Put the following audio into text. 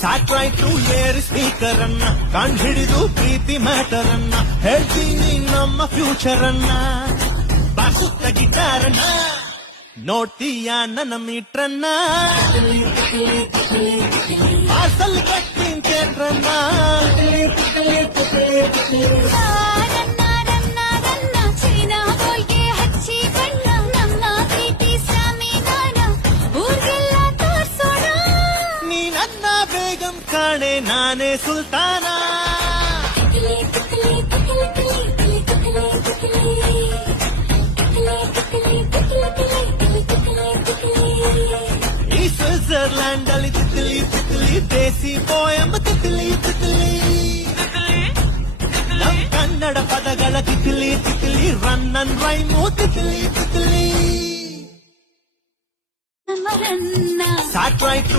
satellite air speaker ಅನ್ನ ಕಂಡು ಹಿಡಿದು ಪ್ರೀತಿ ಮ್ಯಾಟರ್ ಅನ್ನ ಹೇಳ್ತೀನಿ ನಮ್ಮ ಫ್ಯೂಚರ್ ಅನ್ನ ಬಾಸುತ್ತ ಗಿಟಾರನ್ನ ನೋಡ್ತೀಯ ನನ್ನ ಮೀಟ್ರನ್ನ ಪಾರ್ಸಲ್ ಕಟ್ಟಿಂಗ್ ಥಿಯೇಟ್ರನ್ನ ನೀ ನನ್ನ ಬೇಗಂ ಕಾಣೆ ನಾನೇ ಸುಲ್ತಾನ ಈ ಸ್ವಿಟ್ಜರ್ಲ್ಯಾಂಡ್ ಅಲ್ಲಿ ತಿತ್ಲಿ ತಿತ್ಲಿ ದೇಸಿ ಪೋಯಂ ತಿತ್ಲಿ ತಿತ್ಲಿ ನಮ್ ಕನ್ನಡ ಪದಗಳ Titli Titli run and rhyme Titli Titli satellite